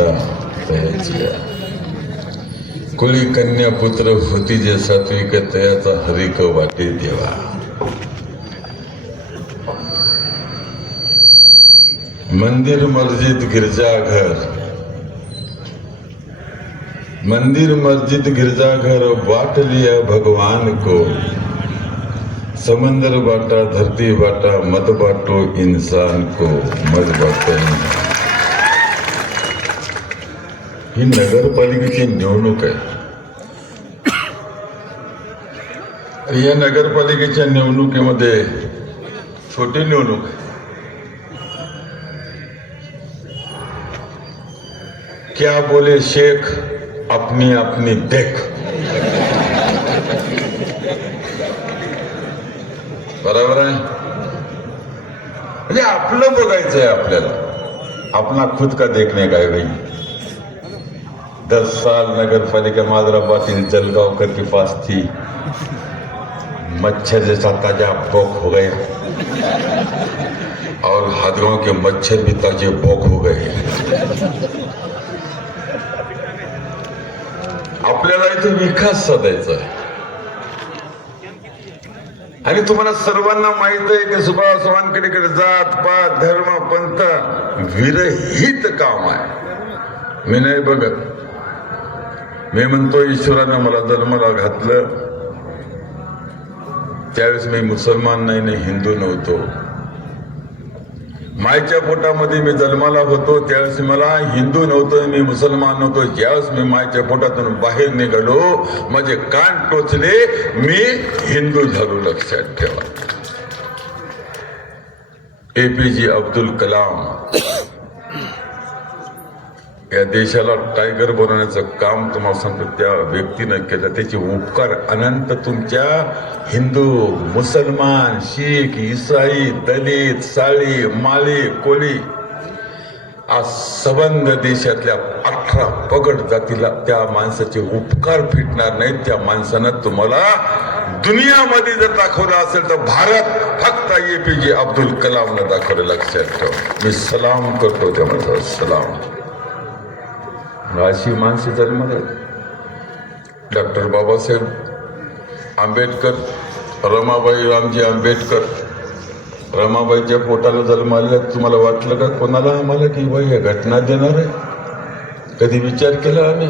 माता तयाची कुळी कन्या पुत्र होती जे सात्विक तयाचा हरिक वाटे देवा. मंदिर मस्जिद गिरजाघर, मंदिर मस्जिद गिरजाघर बांट लिया भगवान को. समंदर बांटा धरती बांटा मत बांटो इंसान को. मत बांटो. ही नगरपालिकेची निवडणूक आहे. या नगरपालिकेच्या निवडणुकीमध्ये छोटी निवडणूक आहे. क्या बोले शेख अपनी अपनी देख. बरोबर आहे. म्हणजे आपलं बघायचं आहे आपल्याला. अपना खुद का देखने का है भाई. 10 साल नगर पालिका मादराबाद जलगांवकर के पास थी. मच्छर जैसा ताजा बोक हो गया और हाथगांव के मच्छर भी ताजे बोक हो गए. आपल्याला इथे विकास साधायचा आहे. आणि तुम्हाला सर्वांना माहित आहे की सुभाष वानखेडेकडे जात पात धर्म पंथ विरहित काम आहे. मी नाही बघत. मी म्हणतो ईश्वरानं मला जन्माला घातलं त्यावेळेस मी मुसलमान नाही हिंदू नव्हतो. मायच्या पोटामध्ये मी जन्माला होतो त्यावेळेस मला हिंदू नव्हतो मी मुसलमान नव्हतो. ज्यावेळेस मी मायच्या पोटातून बाहेर निघालो माझे कान टोचले मी हिंदू झालो. लक्षात ठेवा. APJ अब्दुल कलाम या देशाला टायगर बनवण्याचं काम तुम्हाला सांगतो त्या व्यक्तीनं केलं. त्याचे उपकार अनंत तुमच्या हिंदू मुसलमान शीख ईसाई दलित साळी माळी कोळी आज सबंध देशातल्या 18 पगड जातीला त्या माणसाचे उपकार फिटणार नाहीत. त्या माणसानं तुम्हाला दुनियामध्ये जर दाखवलं असेल तर भारत फक्त APJ अब्दुल कलामनं दाखवलं. लक्षात ठेवा. मी सलाम करतो त्या माणसाला. सलाम. अशी माणसे जन्माला आहेत. डॉक्टर बाबासाहेब आंबेडकर, रमाबाई रामजी आंबेडकर. रमाबाईच्या पोटाला जन्माला तुम्हाला वाटलं का कोणाला आम्हाला की बाई या घटना देणार आहे? कधी विचार केला आम्ही?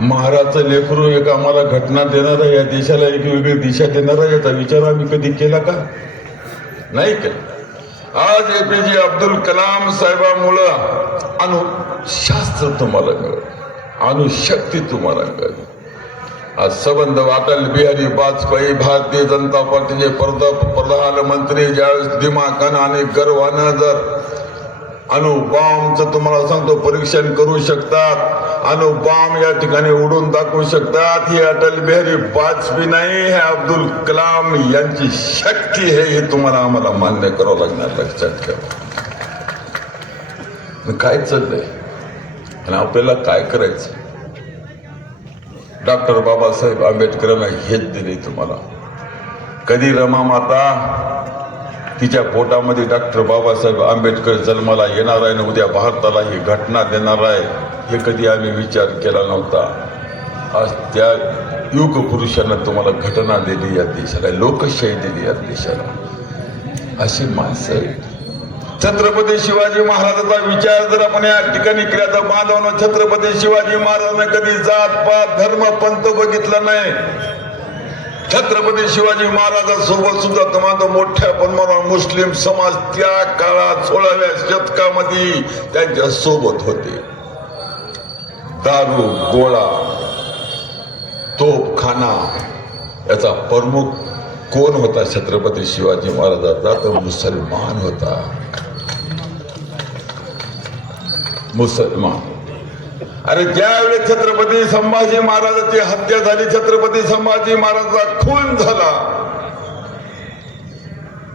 महाराजचं लेकरू एक आम्हाला घटना देणार आहे, या देशाला एक वेगळी दिशा देणार आहे याचा विचार आम्ही कधी केला का? नाही केला. आज APJ अब्दुल कलाम साहेबांमुळं अणुशास्त्र तुम्हाला मिळालं, अणुशक्ती तुम्हाला मिळाली. आज संबंध अटल बिहारी वाजपेयी भारतीय जनता पार्टीचे प्रधानमंत्री ज्यावेळेस दिमाखानं आणि गर्वानं जर अणुबॉम्बचं तुम्हाला सांगतो परीक्षण करू शकतात, अणुबॉम्ब या ठिकाणी उडून दाखवू शकतात, ही अटल बिहारी वाजपेयी नाही, हे अब्दुल कलाम यांची शक्ती आहे. हे तुम्हाला आम्हाला मान्य करावं लागणार. लक्षात ठेवा. काय चाललंय आणि आपल्याला काय करायचं? डॉक्टर बाबासाहेब आंबेडकरांना हेच दिले तुम्हाला. कधी रमा माता तिच्या पोटामध्ये डॉक्टर बाबासाहेब आंबेडकर जन्माला येणार आहे आणि उद्या भारताला ही घटना देणार आहे हे कधी आम्ही विचार केला नव्हता. आज त्या युग पुरुषांना तुम्हाला घटना दिली या देशाला, लोकशाही दिली या देशाला. अशी माणसं आहेत. छत्रपती शिवाजी महाराजांचा विचार जर आपण या ठिकाणी केला तर बांधवांनो, छत्रपती शिवाजी महाराजांना कधी जात पात धर्म पंथ बघितला नाही. छत्रपती शिवाजी महाराजांसोबत सुद्धा तुम्हाला मोठ्या प्रमाणावर मुस्लिम समाज त्या काळात 16व्या शतकामध्ये त्यांच्या सोबत होते. दारू गोळा तोफखाना याचा प्रमुख कोण होता? छत्रपती शिवाजी महाराजांचा तर मुसलमान होता. मुसलमान. अरे ज्यावेळेस छत्रपती संभाजी महाराजांची हत्या झाली, छत्रपती संभाजी महाराजांचा खून झाला,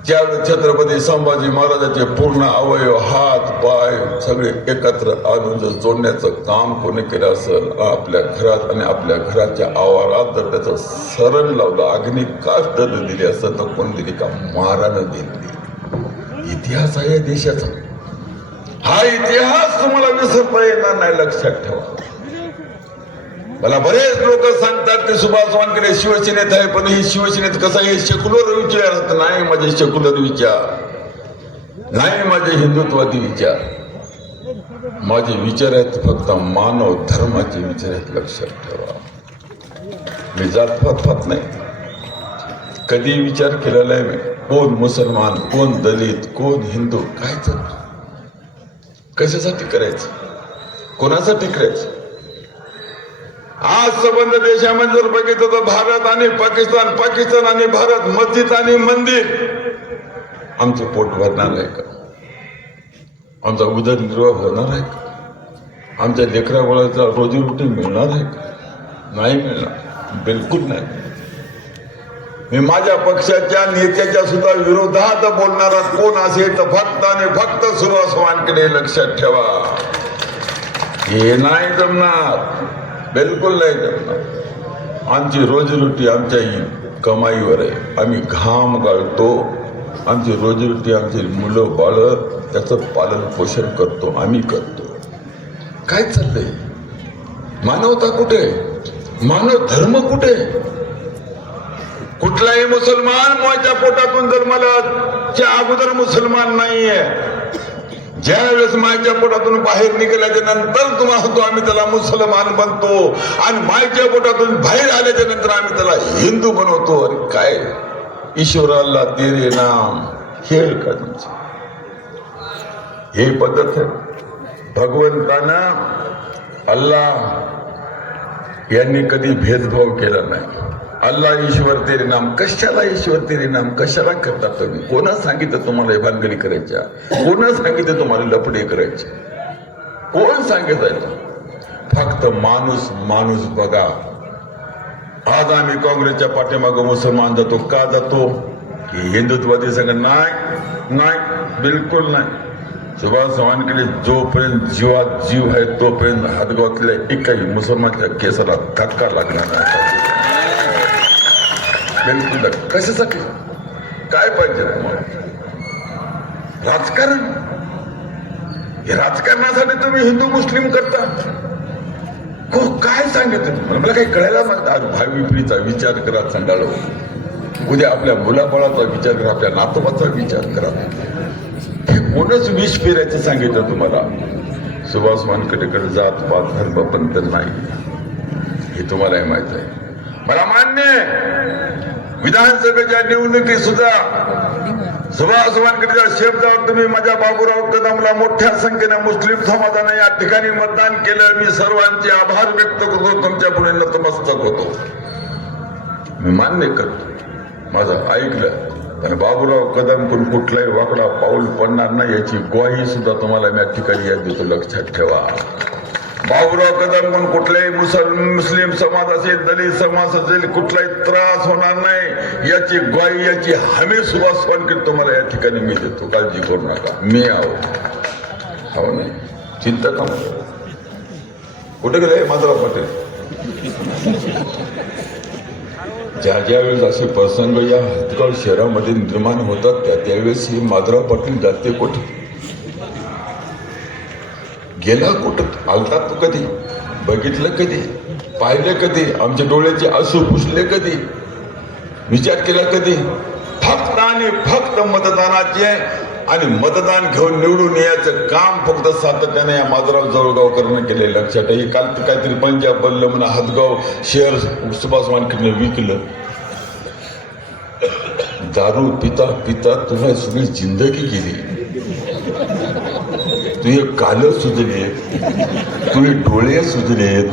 ज्यावेळेस छत्रपती संभाजी महाराजांचे पूर्ण अवयव हात पाय सगळे एकत्र आणून जर जोडण्याचं काम कोणी केलं असेल आपल्या घरात आणि आपल्या घराच्या आवारात जर त्याचं सरण लावलं, अग्निकाष्ठ दिली असेल तर कोण दिली का? महारानं दिली. इतिहास आहे या देशाचा. हा इतिहास तुम्हाला विसरता येणार नाही, लक्षात ठेवा. मला बरेच लोक सांगतात की सुभाष वानखेडे शिवसेनेत आहे, पण ही शिवसेनेत कसं आहे, सेक्युलर विचार नाही. माझे सेक्युलर विचार नाही, माझे हिंदुत्वादी विचार. माझे विचार आहेत फक्त मानव धर्माचे विचार आहेत, लक्षात ठेवा. मी जातपात नाही, कधी विचार केलेला आहे मी. कोण मुसलमान, कोण दलित, कोण हिंदू, काय चालतं, कशासाठी करायचं, कोणासाठी करायचं. आज संबंध देशामध्ये जर बघितलं तर भारत आणि पाकिस्तान, पाकिस्तान आणि भारत, मस्जिद आणि मंदिर. आमचं पोट भरणार आहे का? आमचा उदरनिर्वाह होणार आहे का? आमच्या लेकरा बाळाचा रोजीरोटी मिळणार आहे का? नाही मिळणार, बिलकुल नाही. मी माझ्या पक्षाच्या नेत्याच्या सुद्धा विरोधात बोलणारा कोण असेल तर फक्त आणि फक्त सुभाष वानखेडे, लक्षात ठेवा. हे नाही जमणार, बिलकुल नाही जमणार. आमची रोजीरोटी आमच्या कमाईवर आहे. आम्ही घाम गाळतो, आमची रोजीरोटी, आमची मुलं बाळ त्याचं पालन पोषण करतो, आम्ही करतो. काय चाललंय? मानवता कुठे? मानव धर्म कुठे? कुठलाही मुसलमान मोच्या पोटातून जन्मालाच्या अगोदर मुसलमान नाहीये. ज्या वेळेस मायच्या पोटातून बाहेर निघाल्याच्या नंतर तुम्हाला आम्ही त्याला मुसलमान बनतो, आणि मायच्या पोटातून बाहेर आल्याच्या नंतर आम्ही त्याला हिंदू बनवतो. अरे काय ईश्वर अल्लाह तेरे नाम, हे का तुमचं? हे पद्धत आहे. भगवंतानं अल्लाह यांनी कधी भेदभाव केला नाही. अल्लाह ईश्वर तेरे नाम. कशाला ईश्वर तेरे नाम कशाला करता तुम्ही? कोणा सांगितलं तुम्हाला हे भानगडी करायच्या? कोणा सांगितलं तुम्हाला लपडे करायचे? कोण सांगितलं? फक्त माणूस माणूस बघा. आज आम्ही काँग्रेसच्या पाठीमागे मुसलमान जातो. का जातो? की हिंदुत्वादी संघ नाही, नाही, बिलकुल नाही. सुभाष वानखेडे जोपर्यंत जीवात जीव आहे तोपर्यंत हातगावातल्या एकही मुसलमानच्या केसाला धक्का लागणार नाही, बिलकुल. कशासाठी? काय पाहिजे तुम्हाला? राजकारण. हे राजकारणासाठी तुम्ही हिंदू मुस्लिम करता? काय सांगितलं मला काही कळायला नाही. भावी पिढीचा विचार करा, संडाळ. उद्या आपल्या मुलाबाळाचा विचार करा, आपल्या नातवाचा विचार करा. हे कोणच विष पेरायचं सांगितलं तुम्हाला? सुभाष वानखेडेकडे जात पात धर्म पंथ नाही, हे तुम्हालाही माहित आहे. मला मान्य आहे, विधानसभेच्या निवडणुकीत सुद्धा सुभाष वानखेडेच्या शब्दावर तुम्ही माझ्या बाबूराव कदमला मोठ्या संख्येने मुस्लिम समाजाने या ठिकाणी मतदान केलं. मी सर्वांचे आभार व्यक्त करतो, तुमच्या पुढे नतमस्तक होतो. मी मान्य करतो, माझं ऐकलं. आणि बाबूराव कदम कोण कुठलाही वाकडा पाऊल पडणार नाही याची ग्वाही सुद्धा तुम्हाला मी या ठिकाणी याद देतो, लक्षात ठेवा. बाबूराव कदम कोण कुठलाही मुस्लिम समाज असेल, दलित समाज असेल, कुठलाही त्रास होणार नाही याची ग्वाही, याची हमी सुभाष वानखेडे तुम्हाला या ठिकाणी मी देतो. काळजी करू नका, मी आहो नाही, चिंता का? कुठे गेले माधवराव पाटील? ज्या ज्यावेळेस असे प्रसंग या हदगाव शहरामध्ये निर्माण होतात त्यावेळेस ही माधवराव पाटील जाते कुठे? गेला कुठं? आलता तू कधी? बघितलं कधी? पाहिलं कधी? आमच्या डोळ्याचे आसू पुसले कधी? विचार केला कधी? फक्त आणि फक्त मतदानाचे आणि मतदान घेऊन निवडून यायचं काम फक्त सातत्याने या माधवराव जवळगावकरांना केले, लक्षात आहे. काल काहीतरी पंजाब बनलं म्हणा, हदगाव शहर सुभाष वानखेडे विकलं. दारू पिता पिता तुला सगळी जिंदगी गेली. तुझे काल सुजले, तुझे डोळे सुजलेत.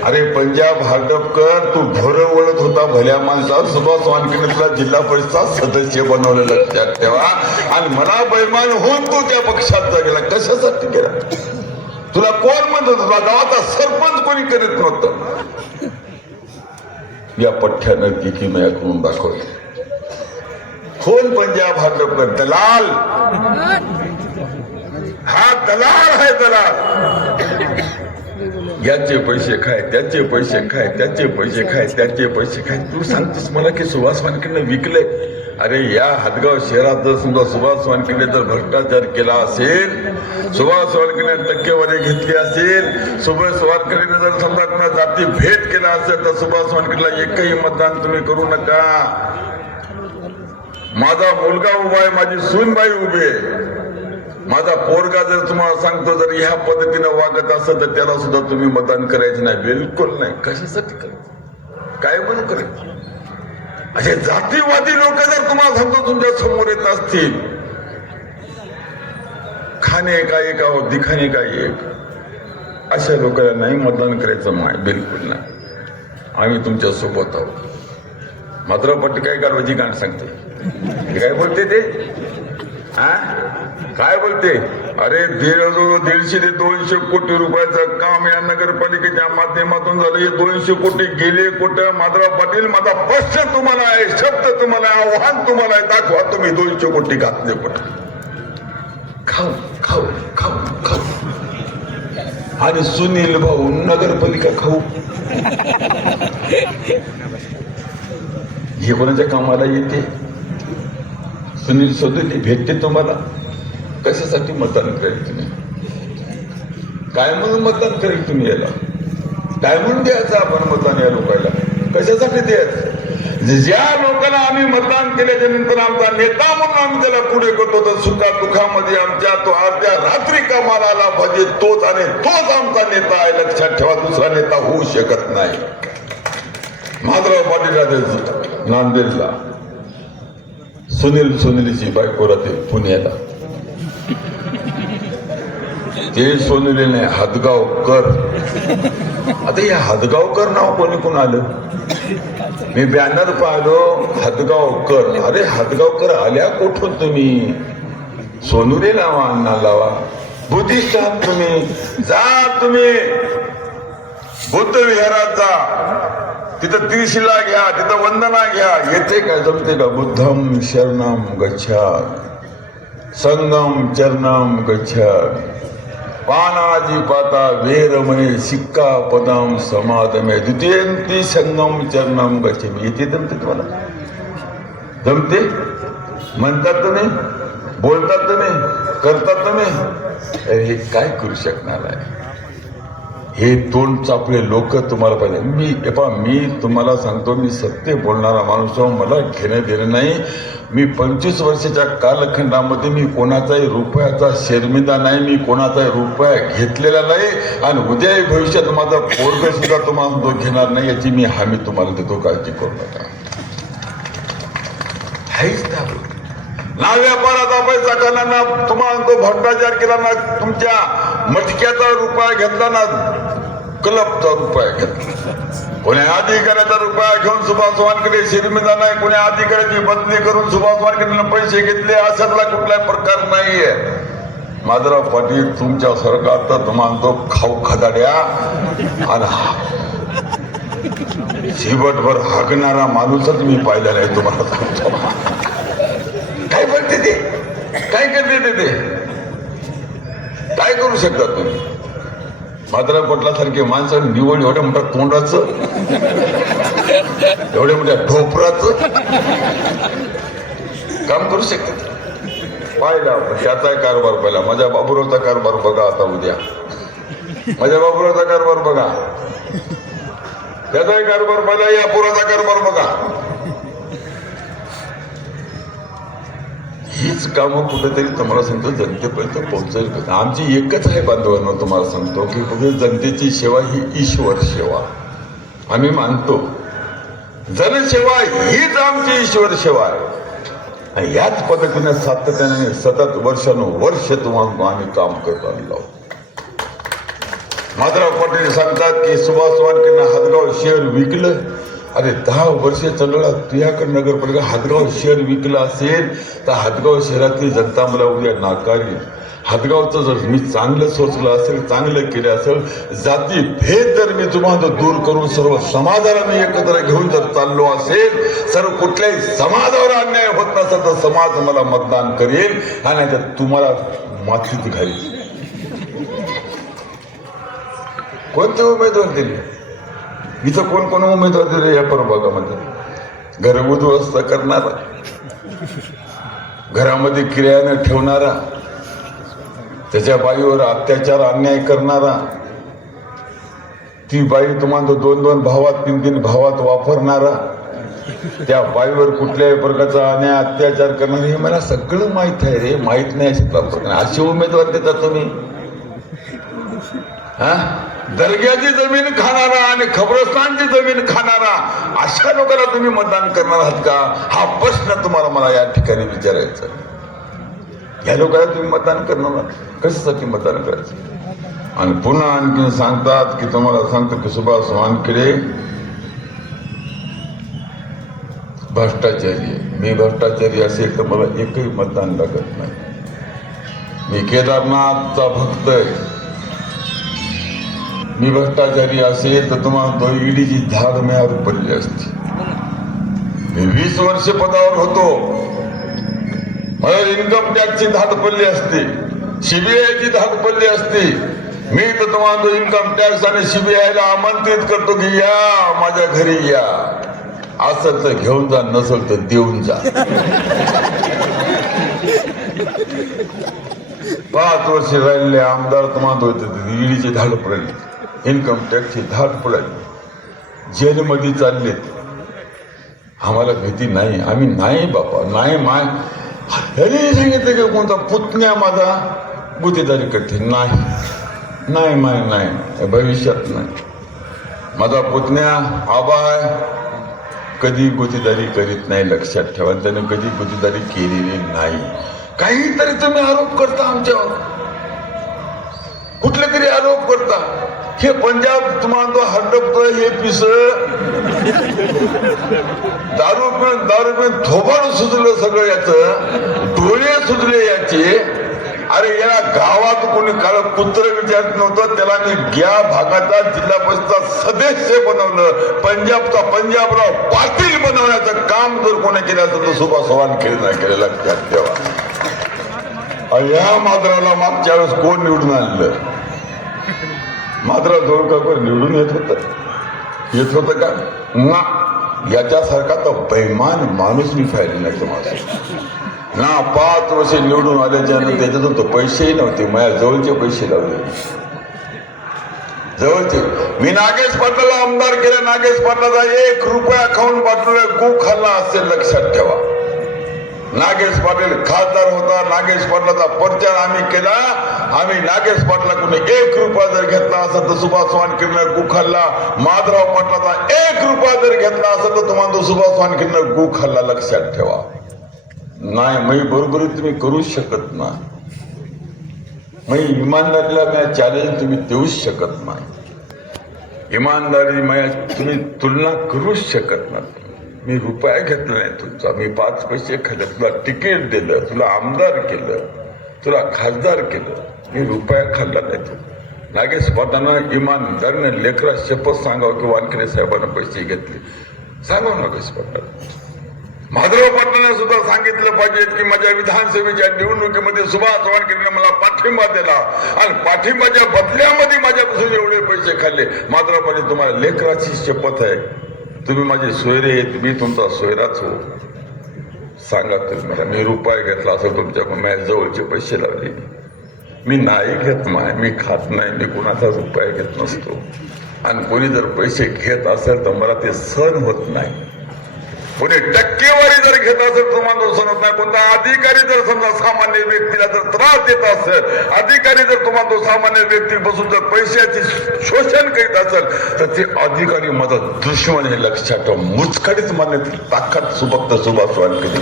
अरे पंजाब हडपकर, तू भोरं वळत होता भल्या माणसात. सुभाष वानखेडेला जिल्हा परिषद सदस्य बनवलं, लक्षात ठेवा. आणि मला बैमान होऊन तू त्या पक्षात गेला. कशासाठी गेला? तुला कोण म्हणत? तुला गावाचा सरपंच कोणी करीत नव्हतं. या पठ्ठ्यानं की मी करून दाखवलं. कोण पंजाब हडपकर? दलाल. हा दलाल आहे, दलाल. याचे पैसे खाय, त्याचे पैसे खाय, त्याचे पैसे खाय, त्याचे पैसे खाय. तू सांगतोस मला की सुभाष वानखेडे विकले? अरे या हदगाव शहरात जर समजा सुभाष वानखेडे जर भ्रष्टाचार केला असेल, सुभाष वानखेडे टक्केवारी घेतली असेल, सुभाष वानखेडेने जर समजा कुणा जाती भेद केला असेल तर सुभाष वानखेडेला एकही मतदान तुम्ही करू नका. माझा मुलगा उभा आहे, माझी सूनबाई उभी आहे, माझा पोरगा जर तुम्हाला सांगतो जर ह्या पद्धतीने वागत असेल तर त्याला सुद्धा तुम्ही मतदान करायचं नाही. बिलकुल नाही. कशासाठी करायचं, काय म्हणून करायचं? असे जातीवादी लोक जर तुम्हाला सांगतो तुमच्या समोर येत असतील, खाणे का एक आहो दिखाणे का एक, अशा लोकांना नाही मतदान करायचं. माय बिलकुल नाही. आम्ही तुमच्या सोबत आहोत. मात्र पट्टी काय गाडवाची गाण सांगते, काय बोलते ते, काय बोलते? अरे 150 ते 200 कोटी रुपयाचं काम या नगरपालिकेच्या माध्यमातून झालं. हे 200 कोटी गेले कुठं? माधवराव पाटील, माझा प्रश्न तुम्हाला आहे, शब्द तुम्हाला आहे, आव्हान तुम्हाला आहे, दाखवा तुम्ही 200 कोटी घातले कुठं. खाऊ खाऊ खाऊ खाऊ. आणि सुनील भाऊ नगरपालिका खाऊ. हे कोणाच्या कामाला येते? सुनील सोदुले भेटते तुम्हाला. कशासाठी मतदान करेल तुम्ही? काय म्हणून मतदान करेल तुम्ही याला? काय म्हणून द्यायचं आपण मतदान या लोकांना? कशासाठी द्यायचं? ज्या लोकांना आम्ही मतदान केल्याच्या नंतर आमचा नेता म्हणून आम्ही त्याला पुढे करतो, तर सुखा दुःखामध्ये आमच्या तो अर्ध्या रात्री कामाला आला पाहिजे, तोच आणि तोच आमचा नेता आहे. लक्षात ठेवा, दुसरा नेता होऊ शकत नाही. माधवराव पाटील नांदेडला, सोनेलीची बायको राहते पुण्याला. ते सोनेलीने हदगावकर. आता हे हदगावकर नाव कोणी कोण आलं? मी बॅनर पाहिलो हदगावकर. अरे हदगावकर आल्या कुठून तुम्ही? सोनुले लावा, अण्णा लावा. बुद्धिस्ट आहात तुम्ही. जा तुम्ही बुद्ध विहारात जा, तिथं त्रिशिला घ्या, तिथं वंदना घ्या. येते काय? जमते का? बुद्धम शरणम गच्छामि, संगम चरणम गच्छामि, पानाजी पाता वेरमणे सिक्का पदम समाधमे द्वितीयंती संगम चरणम गच्छामि. येते? जमते तुम्हाला? जमते? म्हणतात तुम्ही, बोलतात तुम्ही, करतात तुम्ही. अरे हे काय करू शकणार आहे? हे तोंड चापले लोक तुम्हाला पाहिजे. मी तुम्हाला सांगतो, मी सत्य बोलणारा माणूस आहो. मला घेणं देणं नाही. मी 25 वर्षाच्या कालखंडामध्ये मी कोणाचाही रुपयाचा शर्मिंदा नाही, मी कोणाचाही रुपया घेतलेला नाही, आणि उद्याही भविष्यात माझा पोरग सुद्धा तुम्हाला तो घेणार नाही, याची मी हमी तुम्हाला देतो. काळजी करू नका. हेच त्या ना व्यापाराचा पैसा खाला, ना तुम्हाला तो भ्रष्टाचार केला, ना तुमच्या मटक्याचा रुपया घेतला, ना क्लबचा रुपया घेतला. कोणी अधिकाऱ्याचा रुपया घेऊन सुभाष वानखेडे शर्मिंदा नाही. कोणी अधिकाऱ्याची बदली करून सुभाष वानखेडेने पैसे घेतले, अशातला कुठलाही प्रकार नाहीये. माधवराव पाटील तुमच्या सरकारचा तुम्हाला तो खाऊ खदाड्या आणि शिबटभर हागणारा माणूसच मी पाहिला नाही. तुम्हाला सांगतो काय बोलते ते, काय करते ते, काय करू शकता तुम्ही? माधवराव पाटला सारखे माणसं निवड एवढ्या मोठ्या तोंडाचं, एवढ्या मोठ्या ढोपराचं काम करू शकतात. पाहिला त्याचा कारभार पाहिला. माझ्या बाबुरावचा कारभार बघा आता उद्या. माझ्या बाबुरावचा कारभार बघा, त्याचाही कारभार पाहिला, या पुराचा कारभार बघा. हीच कामं कुठेतरी तुम्हाला सांगतो जनतेपर्यंत पोहोचेल. आमची एकच आहे बांधवांना, तुम्हाला सांगतो की कुठे जनतेची सेवा ही ईश्वर सेवा आम्ही मानतो. जनसेवा हीच आमची ईश्वर सेवा आहे. आणि याच पद्धतीने सातत्याने सतत वर्षानुवर्ष तुम्हाला आम्ही काम करत आलेलो आहोत. माधवराव पाटील सांगतात की सुभाष वानखेडेने हदगाव शहर विकलं. अरे 10 वर्ष चालला तुझ्याकडे नगरपालिका हदगाव शहर विकलं असेल तर हदगाव शहरातली जनता मला उद्या नाकारली. हदगावचं जर मी चांगलं सोचलं असेल, चांगलं केलं असेल, जाती भेद जर मी तुम्हाला दूर करून सर्व समाजाला मी एकत्र घेऊन जर चाललो असेल, सर्व कुठल्याही समाजावर अन्याय होत नसेल तर समाज मला मतदान करेल आणि तुम्हाला मातीत घालील. कोणते उमेदवार दिले? इथं कोण कोण उमेदवार दिले या प्रभागामध्ये? घरगुती व्यवस्था करणारा, घरामध्ये किरायानं ठेवणारा, त्याच्या बाईवर अत्याचार अन्याय करणारा, ती बाई तुम्हाला 2-2 भावात 3-3 भावात वापरणारा, त्या बाईवर कुठल्याही प्रकारचा अन्याय अत्याचार करणारा, हे मला सगळं माहित आहे रे. माहित नाही असे उमेदवार देता तुम्ही? हा, दर्ग्याची जमीन खाणारा आणि खबरस्तानची जमीन खाणारा अशा लोकांना तुम्ही मतदान करणार आहात का? हा प्रश्न तुम्हाला मला या ठिकाणी विचारायचा. या लोकांना तुम्ही मतदान करणार आहात, कशासाठी मतदान करायचं? आणि पुन्हा आणखी सांगतात की तुम्हाला सांगतो की सुभाष वानखेडे भ्रष्टाचारी आहे. मी भ्रष्टाचारी असेल तर मला एकही मतदान लागत नाही. मी केदारनाथचा भक्त आहे. मी भ्रष्टाचारी असेल तर तुम्हाला तो ईडीची धाड मिळावर पडली असती. मी 20 वर्ष पदावर होतो, मला इन्कम टॅक्सची धाड पडली असती, सीबीआयची धाड पडली असती. मी तर तुम्हाला तो इन्कम टॅक्स आणि सीबीआयला आमंत्रित करतो की या माझ्या घरी या. असं तर घेऊन जा, नसेल तर देऊन जा. 5 वर्ष राहिलेले आमदार तुम्हाला होते, ईडीची धाड पडली, इन्कम टॅक्सची धाड पडली, जेलमध्ये चाललेत. आम्हाला भीती नाही, आम्ही नाही बापा नाही. ह्याने सांगितलं की कोणता पुतण्या माझा गुत्तेदारी करते? नाही नाही माय नाही, भविष्यात नाही. माझा पुतण्या आबा कधी गुत्तेदारी करीत नाही, लक्षात ठेवा. त्याने कधी गुत्तेदारी केलेली नाही. काहीतरी तुम्ही आरोप करता आमच्यावर, कुठले तरी आरोप करता. हे पंजाब तुम्हाला तो हडपतोय, हे पिस दारू पिऊन थोबाड सुचलं सगळं, याचं डोळे सुचले याचे. अरे या गावात कोणी काळ कुत्र विचारत नव्हतं, त्याला मी या भागाचा जिल्हा परिषदचा सदस्य बनवलं. पंजाबचा पंजाबराव पाटील बनवण्याचं काम जर कोणी केलं असतं तर सुभाष वानखेडे नाही केलं, लक्षात ठेवा. या माद्राला मागच्या वेळेस कोण निवडून आणलं? माद्रा जोरकर निवडून येत होतं का? ना, याच्यासारखा तर बैमान माणूस मी पाहिला नाही तुम्हाला ना. 5 वर्ष निवडून आल्याच्या नंतर त्याच्यातून तो पैसेही नव्हते, माझ्या जवळचे पैसे लावले, जवळचे. मी नागेश पाटलाला आमदार केला, नागेश पाटलाचा 1 रुपया खाऊन पाटला गु खाल्ला असेल, लक्षात ठेवा. नागेश पाटील खासदार होता, नागेश पाटलाचा प्रचार आम्ही केला. आम्ही नागेश पाटलाकडून 1 रुपया जर घेतला असेल तर सुभाष वानखेडेनं गु खाल्ला. माधवराव पाटलाचा 1 रुपया जर घेतला असेल तर तुम्हाला सुभाष वानखेडेनं गु खाल्ला, लक्षात ठेवा. नाही, मी बरोबर तुम्ही करूच शकत नाही. मी इमानदारीला मी चॅलेंज तुम्ही देऊच शकत नाही. इमानदारी तुम्ही तुलना करूच शकत नाही. मी रुपया घेतला नाही तुमचा, मी 5 पैसे खाल्ले, तुला तिकीट दिलं, तुला आमदार केलं, तुला खासदार केलं, मी रुपया खाल्ला नाही. तू नागेश पाटलानं इमानदारीने लेकरा शपथ सांगावं की वानखेडे साहेबांना पैसे घेतले, सांगावं नागेश पाटला. माधवराव पाटलांना सुद्धा सांगितलं पाहिजे की माझ्या विधानसभेच्या निवडणुकीमध्ये सुभाष वानखेडेंनी मला पाठिंबा दिला आणि पाठिंबाच्या बदल्यामध्ये माझ्यापासून एवढे पैसे खाल्ले. माधवराव पाटील, तुम्हाला लेकराची शपथ आहे, तुम्ही माझे सोयरे आहेत, मी तुमचा सोयराच हो. सांगा तुम्ही मला, मी रुपया घेतला असं तुमच्याकडून, माझ्या जवळचे पैसे लावले. मी नाही घेत माय, मी खात नाही, मी कुणाचा रुपया घेत नसतो. आणि कोणी जर पैसे घेत असेल तर मला ते सहन होत नाही. कोणी टक्केवारी जर घेत असेल तुम्हाला सहन होत नाही. कोणता अधिकारी जर समजा सामान्य व्यक्तीला जर त्रास देत असेल, अधिकारी जर तुम्हाला सामान्य व्यक्तीपासून जर पैशाचे शोषण करीत असेल तर ते अधिकारी माझा दुश्मन हे लक्षात ठेवा. मुचकाडीच मारण्याची ताकद फक्त सुभाष वानखेडे.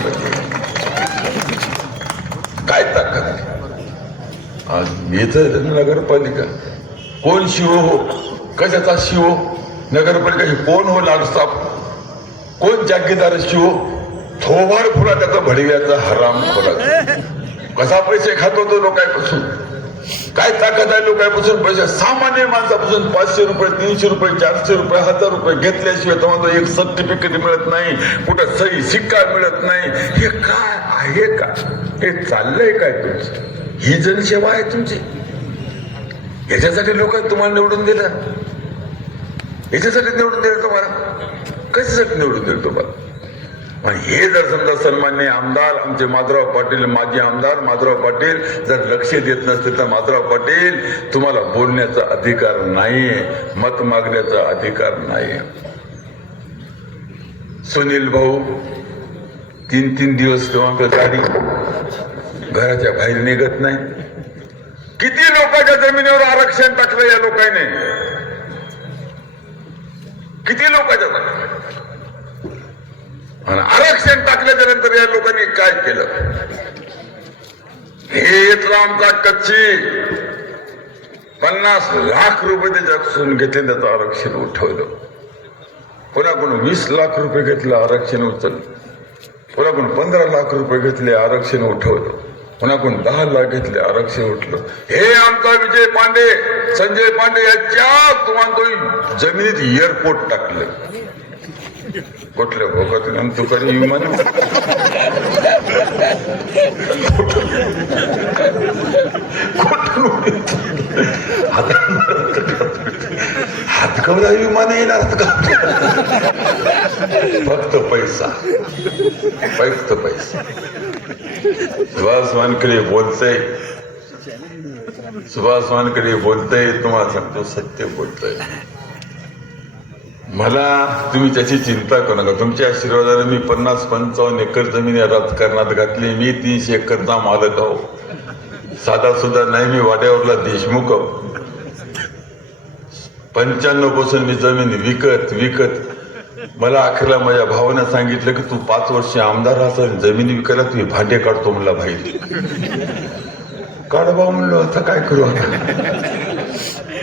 काय ताकद आहे? आज येतं नगरपालिका, कोण शिव हो, कशाचा शिव? नगरपालिका हे कोण हो? लाडसाप कोण? जागीरदार शिव? थोबाड फुला त्याचा भडव्याचा हराम खोला. कसा पैसे खातो तो लोकांपासून? काय ताकद आहे लोकांपासून पैसे? सामान्य माणसापासून 500 रुपये, 300 रुपये, 400 रुपये, 1000 रुपये घेतल्याशिवाय तुम्हाला एक सर्टिफिकेट मिळत नाही, कुठं सही शिक्का मिळत नाही. हे काय आहे का? हे चाललंय काय तुमचं? ही जनसेवा आहे तुमची? याच्यासाठी लोकांनी तुम्हाला निवडून दिलं? याच्यासाठी निवडून दिलं तुम्हाला? कशासाठी निवडून दिलं तुम्हाला? पण हे जर समजा सन्मान्य आमदार आमचे माधवराव पाटील, माजी आमदार माधवराव पाटील जर लक्ष देत नसते तर माधवराव पाटील तुम्हाला बोलण्याचा अधिकार नाहीये, मत मागण्याचा अधिकार नाहीये. सुनील भाऊ 3-3 दिवस तेव्हा गाडी घराच्या बाहेर निघत नाही. किती लोकांच्या जमिनीवर आरक्षण टाकलं या लोकांनी, किती लोकांच्या आणि आरक्षण टाकल्याच्या नंतर या लोकांनी काय केलं. हे इथला आमचा कच्ची 50 लाख रुपये त्याच्यापासून घेतले, त्याचं आरक्षण उठवलं. कोणाकडून 20 लाख रुपये घेतलं, आरक्षण उचललं. कोणाकडून 15 लाख रुपये घेतले, आरक्षण उठवलं. कोणाकडून 10 लाख घेतले, आरक्षण उठलं. हे आमचा विजय पांडे, संजय पांडे याच्या तुम्हाला जमिनीत एअरपोर्ट टाकलं. कुठल्या भोगातून तुकारी विमान हातकवडा विमान येणार का? फक्त पैसा, फक्त पैसा. सुभाष वानखेडे बोलतय, सुभाष वानखेडे बोलतय, तुम्हाला सांगतो सत्य बोलतय. मला तुम्ही त्याची चिंता करू नका. तुमच्या आशीर्वादाने मी 50-55 एकर जमीन या राजकारणात घातली. मी 30 एकरचा मालक आहो. साधा सुद्धा नाही मी, वाड्यावरला देशमुख आहो. 95 पासून मी जमीन विकत विकत मला अखेरला माझ्या भावाने सांगितलं की तू 5 वर्ष आमदार असेल, जमीन विकायला तुम्ही भांडे काढतो म्हणला. बाहेर काढवा म्हणलो, आता काय करू.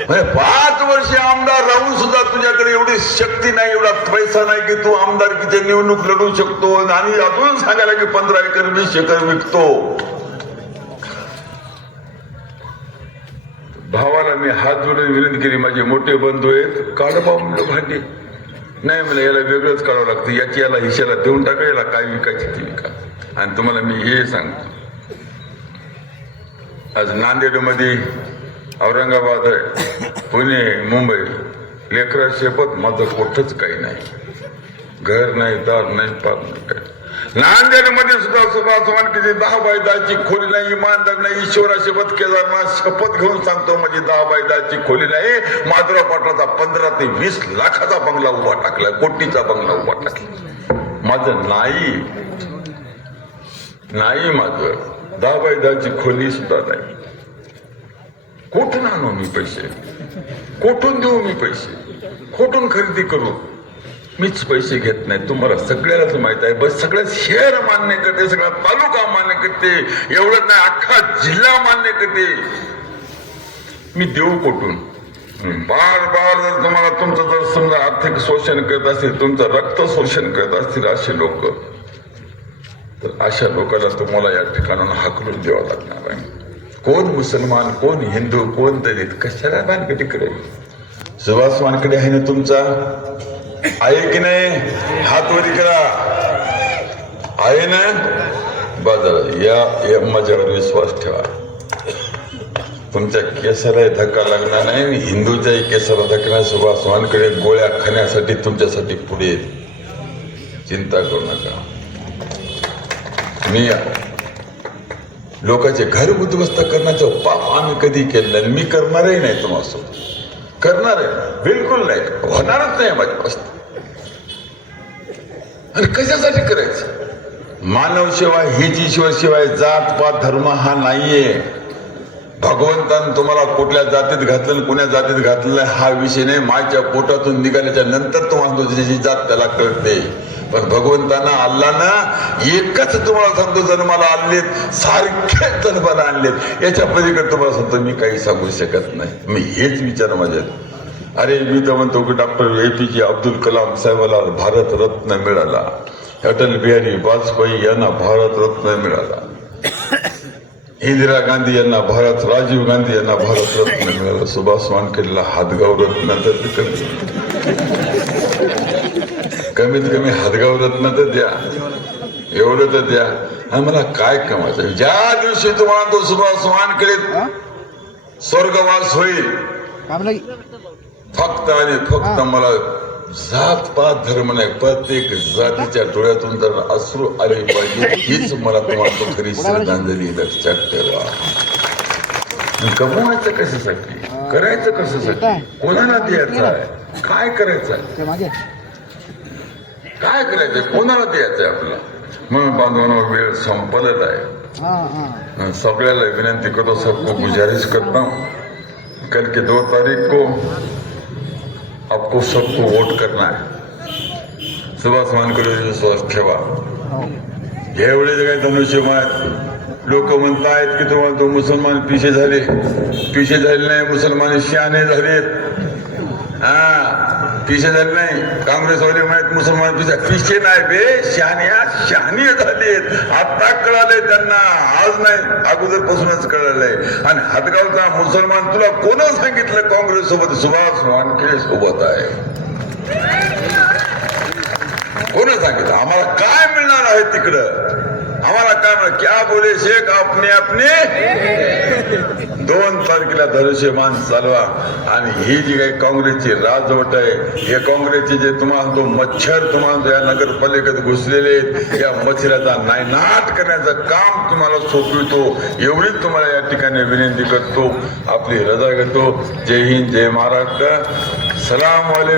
5 वर्ष आमदार राहून सुद्धा तुझ्याकडे एवढी शक्ती नाही, एवढा पैसा नाही की तू आमदारकीची निवडणूक लढू शकतो. आणि अजून सांगायला की 15 एकर 20 एकर विकतो. भावाला मी हात जोडून विनंती केली, माझे मोठे बंधू आहेत, काढवा म्हणलं भांडी. नाही मला याला वेगळंच काढावं लागतं, याची याला हिशाला देऊन टाका, याला काय विकायची ती विका. आणि तुम्हाला मी हे सांगतो, आज नांदेडमध्ये, औरंगाबाद आहे, पुणे, मुंबई, लेकरा शेपत माझं कुठंच काही नाही. घर नाही, दार नाही, पार नाही, काही. नांदेडमध्ये सुद्धा सुभाष वानखेडे 10 बाय 10 ची खोली नाही, इमानदार नाही. ईश्वरा शपथ केदारनाथ शपथ घेऊन सांगतो, म्हणजे 10 बाय 10 ची खोली नाही. माधवराव पाटलाचा 15 ते 20 लाखाचा बंगला उभा टाकला, कोटीचा बंगला उभा टाकला. माझं नाही, नाही माझं 10 बाय 10 ची खोली सुद्धा नाही. कुठून आणू मी पैसे, कुठून देऊ मी पैसे, कुठून खरेदी करू. मीच पैसे घेत नाही, तुम्हाला सगळ्यालाच माहित आहे. बस सगळं शहर मान्य करते, सगळा तालुका मान्य करते, एवढं नाही अख्खा जिल्हा मान्य करते. मी देऊ कुठून. बार बार जर तुम्हाला तुमचं जर समजा आर्थिक शोषण करत असेल, तुमचं रक्त शोषण करत असतील असे लोक, तर अशा लोकांना तुम्हाला या ठिकाणाहून हाकलून द्यावं लागणार आहे. कोण मुसलमान, कोण हिंदू, कोण दलित, कशाला वानखेडे करेल. सुभाष वानखेडे आहे ना तुमचा, आहे की नाही? हात वरी करा, आहे ना? बाजारात या माझ्यावर विश्वास ठेवा. तुमच्या केसाला धक्का लागणार नाही, हिंदूच्याही केसाला धक्का नाही. सुभाष वानखेडे गोळ्या खाण्यासाठी तुमच्यासाठी पुढे, चिंता करू नका. मी लोकांचे घर उद्ध्वस्त करण्याचं पाप आम्ही कधी केलं नाही, मी करणारही नाही. तुम्हाला करणार आहे बिलकुल नाही, होणारच नाही माझ्यापासून. आणि कशासाठी करायचं? मानव सेवा हीच ईश्वर शिवाय जात पात धर्म हा नाहीये. भगवंतानं तुम्हाला कुठल्या जातीत घातलं, कुण्या जातीत घातलं हा विषय नाही. मायच्या पोटातून निघाल्याच्या नंतर तुम्हाला तुझी जात त्याला कळते. पण भगवंताना अल्लानं एकच तुम्हाला सांगतो जन्माला आणलेत, सारखेच जन्माला आणलेत. याच्या पलीकडे तुम्हाला सांगतो मी काही सांगू शकत नाही. मी हेच विचार माझ्यात. अरे मी तर म्हणतो की डॉक्टर APJ अब्दुल कलाम साहेबाला भारतरत्न मिळाला, अटल बिहारी वाजपेयी यांना भारतरत्न मिळाला, इंदिरा गांधी यांना राजीव गांधी यांना भारतरत्न मिळाला. सुभाष वानखेडेला हातगाव रत्न तर कमीत कमी हातगाव रत्न तर द्या, एवढं तर द्या. आणि मला काय कमायचं? ज्या दिवशी तुम्हाला तो सुभाष वानखेडे स्वर्गवास होईल, फक्त आणि फक्त मला जात पात धर्म नाही, प्रत्येक जातीच्या डोळ्यातून जर अश्रू आले पाहिजे, हीच मला तुम्हाला तो खरी श्रद्धांजली. लक्षात ठेवा. कमवायचं कशासाठी, करायचं कशासाठी, कोणाला द्यायचं आहे, काय करायचं आहे, काय करायचंय, कोणाला द्यायचंय आपल्याला. म्हणून बांधवांनो, वेळ संपलेला आहे. सगळ्याला विनंती करतो, सबको गुजारिश करता हूं, कल के 2 तारीख को आपको सबको वोट करना है. सुभाष वानखेडे विश्वास ठेवा. यावेळी जे काही धनुष्यबाण लोक म्हणतायत की तुम्हाला तो मुसलमान पिशे झाले नाही, मुसलमान शहाणे झालेत. पिशे झाले नाही. काँग्रेसवाले म्हणत मुसलमान पिशे नाही बे, शहाणी झालेत. आता कळालंय त्यांना, आज नाही अगोदरपासूनच कळालंय. आणि हातगावचा मुसलमान तुला कोण सांगितलं काँग्रेस सोबत सुभाष वानखेडे सोबत आहे? कोण सांगितलं? आम्हाला काय मिळणार आहे तिकडं? आम्हाला काय म्हणा, क्या बोले शेख आपने आपने. 2 तारखेला धनुष्यबाण चालवा. आणि ही जी काही काँग्रेसची राजवट आहे, हे काँग्रेसचे जे तुम्हाला तो मच्छर तुम्हाला या नगरपालिकेत घुसलेले आहेत, या मच्छराचा नायनाट करण्याचं काम तुम्हाला सोपवितो. एवढीच तुम्हाला या ठिकाणी विनंती करतो. आपली रजा घेतो. जय हिंद, जय महाराष्ट्र. सलाम वाले.